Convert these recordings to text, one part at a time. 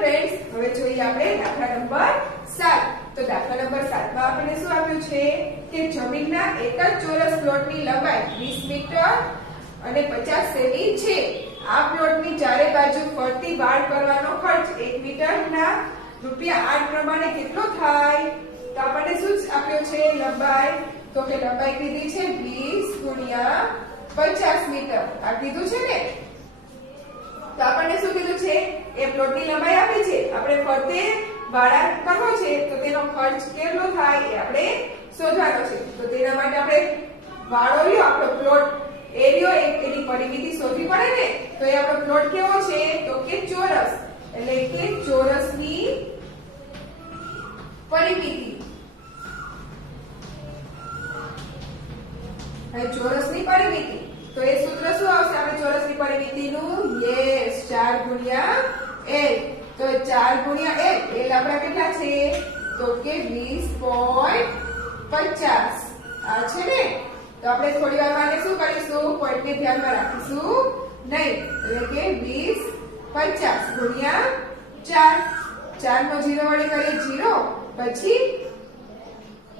Friends, હવે જોઈએ આપણે દાખલા નંબર 7. તો દાખલા નંબર 7 માં આપણે શું આપ્યું છે કે જમીનના એક જ ચોરસ પ્લોટની લંબાઈ 20 મીટર અને 50 સેમી છે. આ પ્લોટની ચારે બાજુ ફરતી વાડ કરવાનો ખર્ચ 1 મીટરના ₹8 પ્રમાણે કેટલો થાય? તો આપણને શું આપ્યો છે લંબાઈ? તો કે લંબાઈ કીધી છે 20 ગુણ્યા 50 મીટર. આ કીધું છે ને. તો આપણને શું કીધું છે? એ પ્લોટની લંબાઈ આપી છે, આપણે ફરતે વાડા કરવો છે તો તેનો ખર્ચ કેટલો થાય એ આપણે શોધવાનો છે. તો તેના માટે આપણે વાડો લ્યો, આપણો પ્લોટ એરિયો એની પરિમિતિ શોધવી પડે ને. તો એ આપણો પ્લોટ કેવો છે? તો કે ચોરસ, એટલે કે ચોરસની પરિમિતિ. હવે ચોરસની પરિમિતિ, તો એ સૂત્ર શું આવશે આપણે ચોરસની પરિમિતિનું? યસ, 4 ગુણ્યા l. તો 4 ગુણ્યા l, l આપણા કેટલા છે? તો કે 20.50. આ છે ને. તો આપણે થોડી વારમાં આને શું કરીશું? પોઈન્ટને ધ્યાનમાં રાખીશું નહીં, એટલે કે 20.50 ગુણ્યા 4. 4 નો 0 વડે કરીએ 0, પછી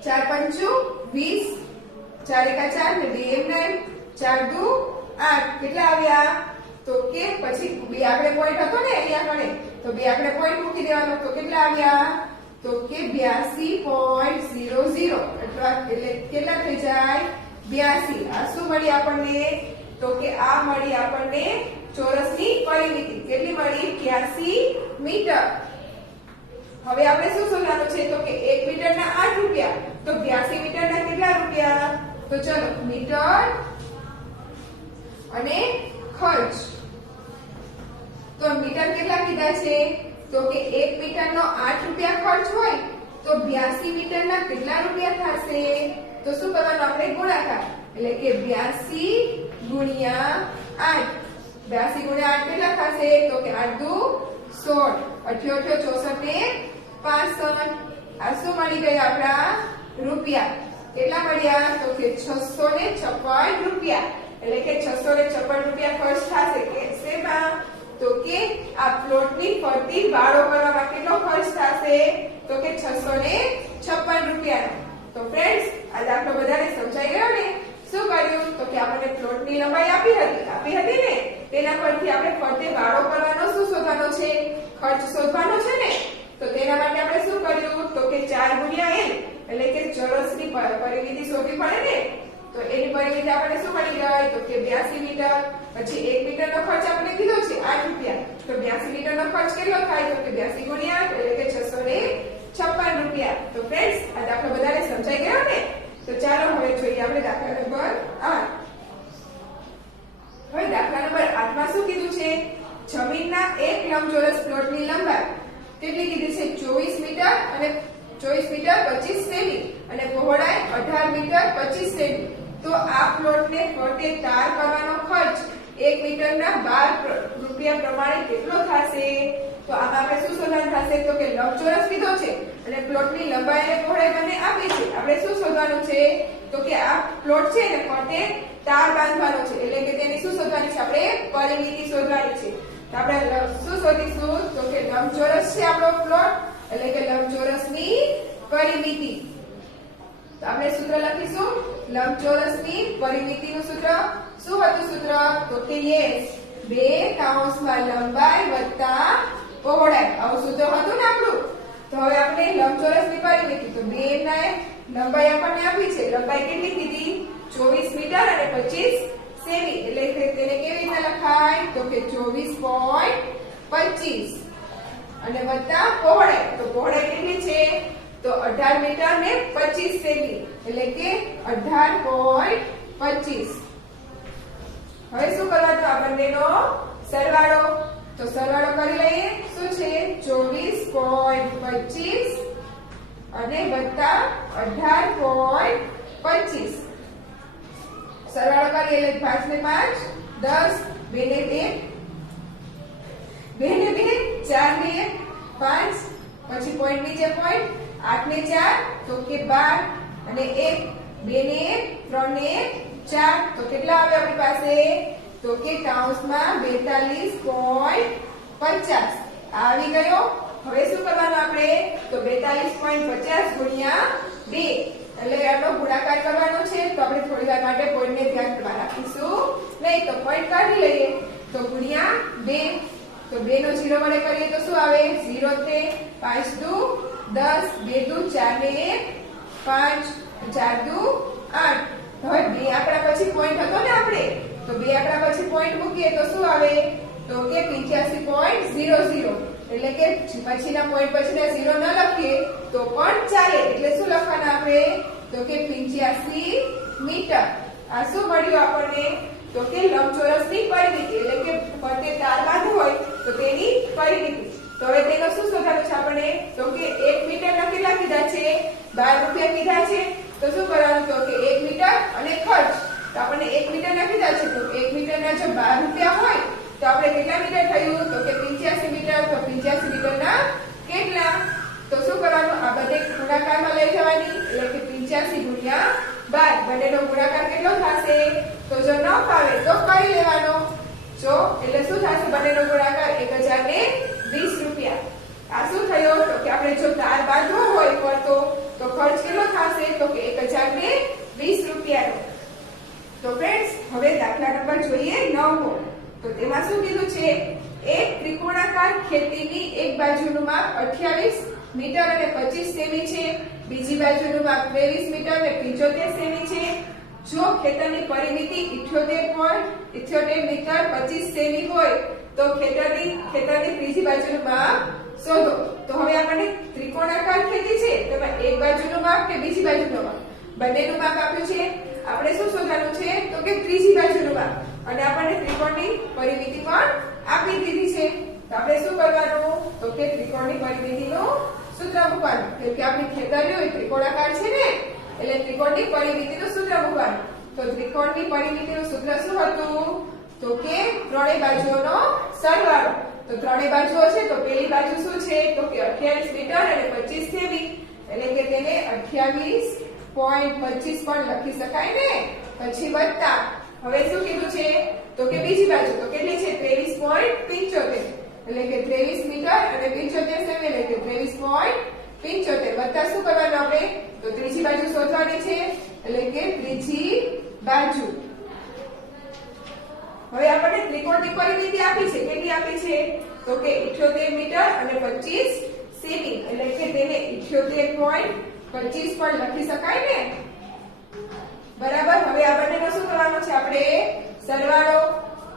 4 પંચું 20, 4 એકા 4 ને 2 એમ 9, 4 દુ 8. કેટલા આવ્યા? તો કે પછી બે આંકડે પોઈન્ટ હતો ને અહીંયા કણે, તો બે આંકડે પોઈન્ટ મૂકી દેવાનો. તો કેટલા આવ્યા? તો કે 82.00. એટલે કેટલા થઈ જાય? 82. આ શું મળી આપણને? તો કે આ મળી આપણને ચોરસની પરિમિતિ. કેટલી મળી? 82 મીટર. હવે આપણે શું શોધવાનું છે? તો કે 1 મીટરના 8 રૂપિયા. તો 82 મીટરના કેટલા રૂપિયા? તો ચલો મીટર અને ખર્ચ. તો મીટર કેટલા કીધા છે? તો કે 1 મીટરનો 8 રૂપિયા ખર્ચ હોય તો 82 મીટરના કેટલા રૂપિયા થશે? તો શું કરવાનું? આપણે ગુણાકાર, એટલે કે 82 ગુણ્યા 8. 82 ગુણ્યા 8 કેટલા થશે? તો કે 8 દુ 16, 88 64 ને 65. આ શું મળી ગયા આપણા? રૂપિયા. કેટલા મળ્યા? તો કે 656 રૂપિયા. એટલે કે 656 રૂપિયા ખર્ચ થશે. કે શેમાં? તો કે આ પ્લોટની ફરતી વાડો કરવામાં કેટલો ખર્ચ થશે? તો કે 656 રૂપિયાનો. તો ફ્રેન્ડ્સ, આ દાખલો બધાને સમજાઈ ગયો ને? શું કર્યું? તો કે આપણને પ્લોટની લંબાઈ આપી હતી ને, તેના પરથી આપણે ફરતે વાડો કરવાનો શું શોધવાનો છે? ખર્ચ શોધવાનો છે ને. તો તેના માટે આપણે શું કર્યું? તો કે 4 ગુણ્યા l, એટલે કે ચોરસની પરિમિતિ શોધવી પડે ને. તો એની પરિમિતિ આપણને શું મળી ગઈ? તો કે 82 મીટર. પછી 1 મીટરનો ખર્ચ આપણે કીધો છે 8 રૂપિયા. તો 82 મીટરનો ખર્ચ કેટલો થાય? તો કે 82 ગુણ્યા 8, એટલે કે 656 રૂપિયા. તો ફ્રેન્ડ્સ, આ દાખલો બધાને સમજાઈ ગયો ને? તો ચાલો હવે જોઈએ આપણે દાખલા નંબર 8. હવે દાખલા નંબર 8 માં શું કીધું છે? જમીનના એક લંબચોરસ પ્લોટની લંબાઈ કેટલી કીધી છે? 24 મીટર અને 24 મીટર 25 સેમી અને પહોળાઈ 18 મીટર 25 સેમી. તો આ પ્લોટને ફરતે તાર કરવાનો ખર્ચ 1 મીટરના 12 રૂપિયા પ્રમાણે કેટલો થશે? તો આમાં આપણે શું શોધવાનું થશે? તો કે લંબચોરસ કીધો છે અને પ્લોટની લંબાઈ અને પહોળાઈ બંને આપી છે. આપણે શું શોધવાનું છે? તો કે આ પ્લોટ છે ને ફરતે તાર બાંધવાનો છે, એટલે કે તેની શું શોધવાની છે? આપણે પરિમિતિ શોધવાની છે. તો આપણે શું શોધીશું? તો કે લંબચોરસ છે આપણો પ્લોટ, એટલે કે લંબચોરસની પરિમિતિ. તો આપણે સૂત્ર લખીશું. લંબચોરસની પરિમિતિનું સૂત્ર શું હતું? સૂત્ર તો કે યસ, 2 કૌંસમાં લંબાઈ વત્તા પહોળાઈ. આવું સૂત્ર હતું ને આપણું. તો હવે આપણે લંબચોરસની પરિમિતિ, તો 2 ના લંબાઈ આપણને આપી છે. લંબાઈ કેટલી કીધી? 24 મીટર અને 25 સેમી. એટલે કે તેને કેવી રીતે લખાય? તો કે 24.25 અને વત્તા પહોળાઈ. તો પહોળાઈ કેટલી છે? તો 18 મીટર ને 25 સેમી, એટલે કે 18.25. હવે શું કરવાનું? આ બંનેનો સરવાળો. તો સરવાળો કરી લઈએ. શું છે? 24.25 અને વત્તા 18.25. સરવાળો કરીએ એટલે 5 ને 5 10, 2 ને 2, 2 ને 2 4 ને 1 5, પછી પોઈન્ટ નીચે પોઈન્ટ 8 ને 4 તો કે 12 અને 1, 2 ને 1 3 ને 1 4. તો કેટલા આવે આપણી પાસે? તો કે કૌંસમાં 42.50. આવી ગયો. હવે શું કરવાનું આપણે? તો 42.50 ગુણ્યા 2 એટલે આનો ગુણાકાર કરવાનો છે. તો આપણે થોડી વાર માટે પોઈન્ટને ધ્યાનમાં રાખીશું નહીં. તો પોઈન્ટ કાઢી લઈએ. તો ગુણ્યા 2. તો 2 નો 0 વડે કરીએ તો શું આવે? 0 તે 5 દુ 10 2 દુ 4 ને 1 5 4 દુ 8. હવે 2 આંકડા પછી પોઈન્ટ હતો ને આપણે, તો 2 આંકડા પછી પોઈન્ટ મૂકીએ તો શું આવે? તો કે 85.00 એટલે કે પછીના પોઈન્ટ પછીના 0 ન લખીએ તો પણ ચાલે. એટલે શું લખવાના આપણે? તો કે 85 મીટર. આ શું મળ્યું આપણને? તો કે લંબચોરસની પરિમિતિ એટલે કે ફરતે તાર બાંધ્યો હોય તો તેની પરિમિતિ. તો હવે તેનો શું શોધવાનું છે આપણે? તો કે 1 મીટરના કેટલા કીધા છે? 12 રૂપિયા કીધા છે. તો શું કરવાનું? તો કે 1 મીટર અને ખર્ચ. તો આપણને 1 મીટરના કીધા છે. તો 1 મીટરના જો 12 રૂપિયા હોય તો આપણે કેટલા મીટર થયું? તો કે 85 મીટર. તો 85 મીટરના કેટલા? તો શું કરવાનું? આ બધે ગુણાકારમાં લઈ જવાની એટલે કે 85 ગુણ્યા 12. બંનેનો ગુણાકાર કેટલો થશે? તો જો ન ફાવે તો કરી લેવાનો. જો એટલે શું થશે? બંનેનો ગુણાકાર 1020 રૂપિયા. આ શું થયો? તો કે આપણે જો તાર બાંધવો હોય પડતો તો ખર્ચ કેટલો થશે? તો કે 1020 રૂપિયાનો. તો ફ્રેન્ડ્સ હવે દાખલા નંબર જોઈએ 9. તો તેમાં શું કીધું છે? એક ત્રિકોણાકાર ખેતીની એક બાજુનું માપ 28 મીટર અને 25 સેમી છે. બીજી બાજુનું માપ 23 મીટર અને 75 સેમી છે. જો ખેતરની પરિમિતિ 78 મીટર 25 સેમી હોય તો ખેતરની ત્રીજી બાજુનું માપ શોધો. તો હવે આપણને ત્રિકોણાકાર ખેતી છે તો એક બાજુનું માપ કે બીજી બાજુનું માપ? બંનેનું માપ આપ્યું છે. આપણે શું શોધવાનું છે? તો કે ત્રીજી બાજુનું માપ. અને આપણને ત્રિકોણની પરિમિતિ પણ આપી દીધી છે. તો આપણે શું કરવાનું? તો કે ત્રિકોણની પરિમિતિનું સૂત્ર મૂકવાનું. કેમ કે આપણી ખેતરી હોય ત્રિકોણાકાર છે ને એટલે ત્રિકોણની પરિમિતિનું સૂત્ર મૂકવાનું. તો ત્રિકોણની પરિમિતિનું સૂત્ર શું હતું? તો કે ત્રણેય બાજુઓનો સરવાળો. તો ત્રણેય બાજુઓ છે તો પેલી બાજુ શું છે? તો કે 28 મીટર અને 25 સેમી એટલે કે તેને 28.25 પણ લખી શકાય ને. પછી વત્તા હવે શું કીધું છે? તો કે બીજી બાજુ તો કેટલી છે? 23.75 એટલે કે 23 મીટર અને 75 સેમી એટલે કે 23.75 વત્તા શું કરવાનું આપણે? તો ત્રીજી બાજુ શોધવાની છે એટલે કે ત્રીજી બાજુ. હવે આપણને ત્રિકોણની પરિમિતિ આપી છે. કેટલી આપી છે? તો કે 78 મીટર અને 25 સેમી એટલે કે તેને 78.25 પણ લખી શકાય ને. બરાબર. હવે આ બંનેનો શું કરવાનો છે આપણે? સરવાળો.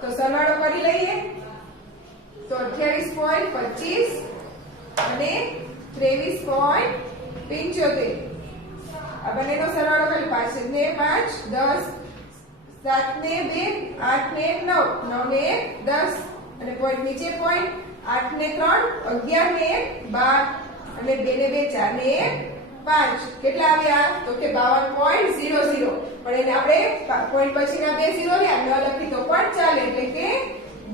તો સરવાળો કરી લઈએ. તો 28.25 અને 23.75 આ બંનેનો સરવાળો કરી 5 ને 5 10 7 ને 2 8 ને 9 9 ને 10 અને પોઈન્ટ નીચે પોઈન્ટ 8 ને 3 11 ને 12 અને 2 ને 2 4 ને 5 કેટલા આવ્યા? તો કે 52.00. પણ એને આપણે પોઈન્ટ પછીના બે 0 લ્યા ન લખી તો પણ ચાલે એટલે કે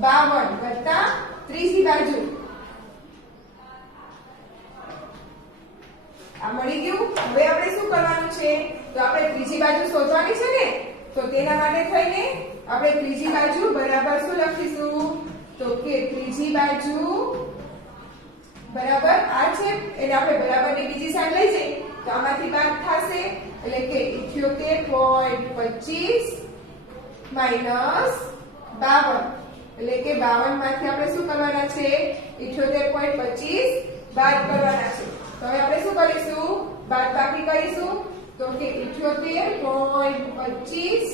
52 વત્તા ત્રીજી બાજુ. આ મળી ગયું. હવે આપણે શું કરવાનું છે? તો આપણે ત્રીજી બાજુ શોધવાની છે ને. તો તેના માટે થઈને આપણે ત્રીજી બાજુ બરાબર શું લખીશું? તો કે ત્રીજી બાજુ બરાબર આ છે એને આપણે બરાબરની બીજી સાઈડ લઈ જઈએ તો આમાંથી બાદ થશે એટલે કે 78.25 માઈનસ 52 એટલે કે 52 માંથી આપણે શું કરવાના છે? 78.25 બાદ કરવાના છે. તો હવે આપણે શું કરીશું? બાદબાકી કરીશું. તો કે 78.25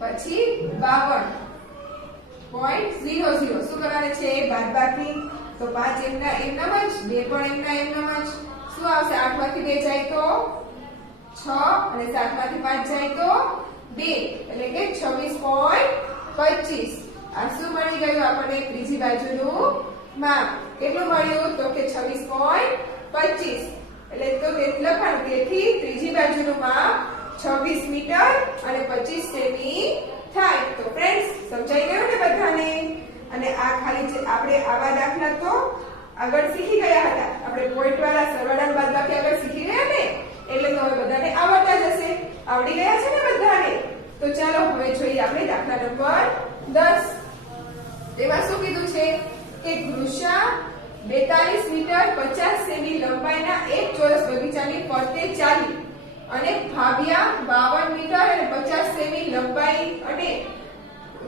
પછી 52.00 શું કરવાના છે? બાદબાકી. તો 5 એમના એમનામ જ 2 પણ એમના એમનામ જ. શું આવશે? 8 માંથી 2 જાય તો 6 અને 7 માંથી 5 જાય તો 2 એટલે કે 26.25. આ શું મળી ગયું આપણને? ત્રીજી બાજુનું માપ. કેટલું મળ્યું? તો કે 26.25 એટલે તો લખવાનું. તેથી ત્રીજી બાજુનું માપ 26 મીટર અને 25 સેમી થાય. તો ફ્રેન્ડ્સ સમજાઈ ગયું ને બધાને? અને આ ખાલી આપણે આવા દાખલા તો આગળ શીખી ગયા હતા. આપણે પોઈન્ટ વાળા સરવાળા બાદબાકી આગળ શીખી ગયા ને એટલે તો હવે બધાને આવડતા જ હશે. આવડી ગયા છે ને બધાને? તો ચાલો હવે જોઈએ આપણે દાખલા નંબર 10. તેમાં શું કીધું છે કે કૃષિ 42 મીટર 50 સેમી લંબાઈના એક ચોરસ બગીચાની ફરતે ચાલી અને ભાવ્યા 52 મીટર અને 50 સેમી લંબાઈ અને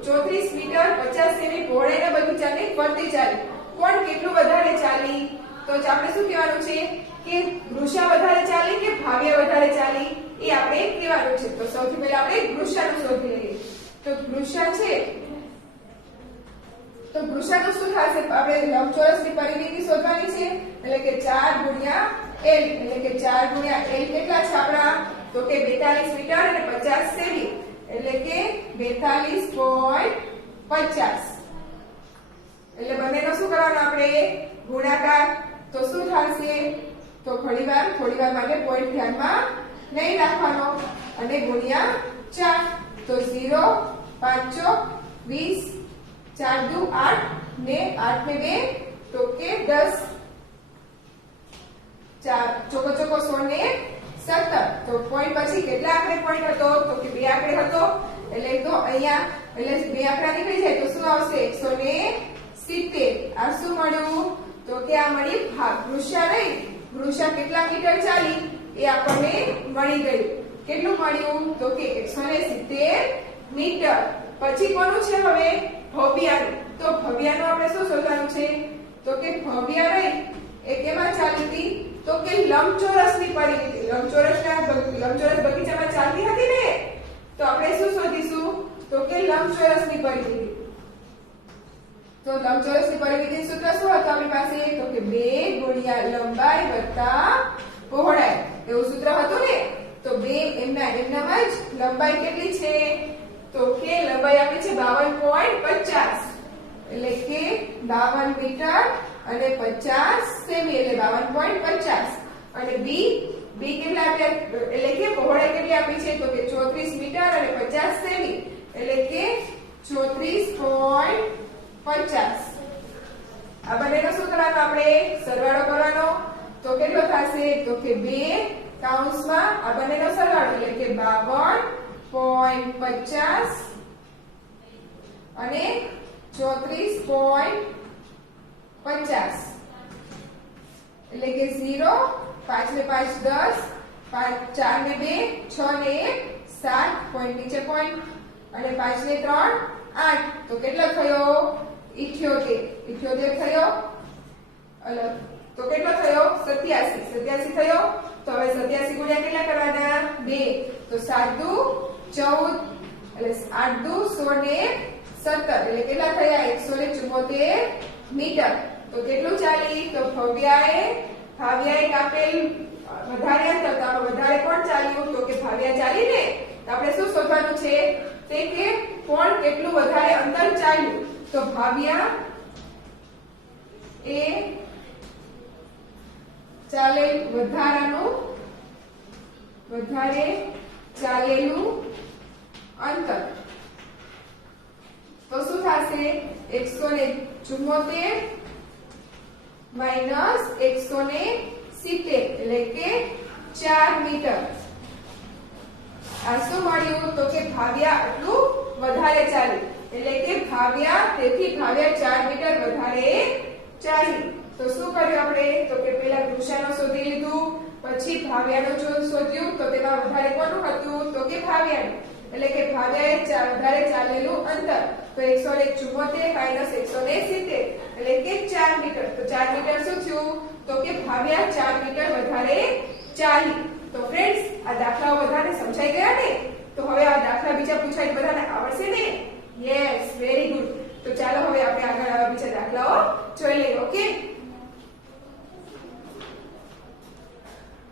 34 મીટર 50 સેમી પહોળાઈના બગીચાની ફરતે ચાલી. કોણ કેટલું વધારે ચાલી? તો આપણે શું કહેવાનું છે કે વૃષા વધારે ચાલી કે ભાવ્યા વધારે ચાલી એ આપણે કહેવાનું છે. તો સૌથી પહેલા આપણે વૃષાનું શોધી લઈએ. તો વૃષા છે તો વૃષાનું શું થશે? આપણે લંબચોરસની પરિમિતિ શોધવાની છે એટલે કે 4 ગુણ્યા l એટલે કે 4 ગુણ્યા l કેટલા છે આપણા? તો કે 42 મીટર અને 50 સેમી એટલે કે 42.50 એટલે બંનેનો શું કરવાનો આપણે? ગુણાકાર. તો શું થશે? તો થોડી વાર માટે પોઈન્ટ ધ્યાનમાં નહીં રાખવાનો અને ગુણ્યા 4. તો 0 5 20 4 દુ 8 ને 8 ને 2 તો કે 10 4 ચોકો 16 ને 17. તો પોઈન્ટ પછી કેટલા આંકડે પોઈન્ટ હતો? તો કે 2 આંકડે હતો એટલે તો અહીંયા એટલે 2 આંકડા નીકળી જાય તો શું આવશે? 170. આ શું મળ્યું? તો કે આ મળી વૃષા નહીં. વૃષા કેટલા મીટર ચાલી એ આપણને મળી ગયું. કેટલું મળ્યું? તો કે 170 મીટર. પછી કોનું છે હવે? ભવ્યાનું. તો ભવ્યાનું આપણે શું શોધવાનું છે? તો કે ભવ્યા રહી એ કેમાં ચાલી હતી? તો કે લંબચોરસની પરિમિતિ. લંબચોરસ બગીચામાં ચાલતી હતી ને તો આપણે શું શોધીશું? તો કે લંબચોરસની પરિમિતિ. તો લંબચોરસની પરિમિતિનું સૂત્ર શું હતું આપણી પાસે? તો કે 2 ગુણ્યા લંબાઈ વત્તા પહોળાઈ એવું સૂત્ર હતું ને. તો 2 એમનામાં જ લંબાઈ કેટલી છે? તો કે લંબાઈ આપણી છે 52.50 એટલે કે 52 મીટર અને 50 સેમી એટલે 52.50 અને બી કેટલા આપ્યા એટલે કે પહોળાઈ કેટલી આપી છે? તો કે 34 મીટર અને 50 સેમી એટલે કે 34.50. આ બંનેનો શું કરવાનો આપણે? સરવાળો કરવાનો. તો કેટલો થશે? તો કે 2 કૌંસમાં આ બંનેનો સરવાળો એટલે કે 52.50 અને 34.50 એટલે કે 0 5 ને 5 10 5 4 ને 2 6 ને 1 7 પોઈન્ટ નીચે પોઈન્ટ અને 5 ને 3 8 તો કેટલો થયો? 78 થયો. તો કેટલો થયો? 87 થયો. તો હવે 87 ગુણ્યા કેટલા કરવાના? 2. તો 7 દુ 14 એટલે 8 દુ 16 ને 17 એટલે કેટલા થયા? 174 મીટર. તો કેટલું ચાલી? તો ભાવ્યાએ કાપેલ વધારે અંતર. તો વધારે કોણ ચાલ્યું? તો કે ભાવ્યા ચાલી ને. તો આપણે શું શોધવાનું છે? તે કે કોણ કેટલું વધારે અંતર ચાલ્યું? તો ભાવ્યા એ વધારે ચાલેલું અંતર. તો શું થશે? 174 માઈનસ 170 એટલે કે 4 મીટર. આ શું મળ્યું? તો કે ભાવ્યા આટલું વધારે ચાલ્યું એટલે કે તેથી ભાવ્યા 4 મીટર વધારે ચાલી. તો શું કર્યું આપણે? તો કે પહેલા વૃષાનો શોધી લીધું, પછી ભાવ્યાનો શોધ્યું. તો તેમાં વધારે કોનું હતું? તો કે ભાવ્યાનું એટલે કે ભાવ્યાએ વધારે ચાલેલું અંતર. તો 174 માઈનસ 170 એટલે કે 4 મીટર. તો 4 મીટર શું થયું? તો કે ભાવ્યા 4 મીટર વધારે ચાલી. તો ફ્રેન્ડ્સ આ દાખલાઓ બધાને સમજાઈ ગયા ને? તો હવે આ દાખલા બીજા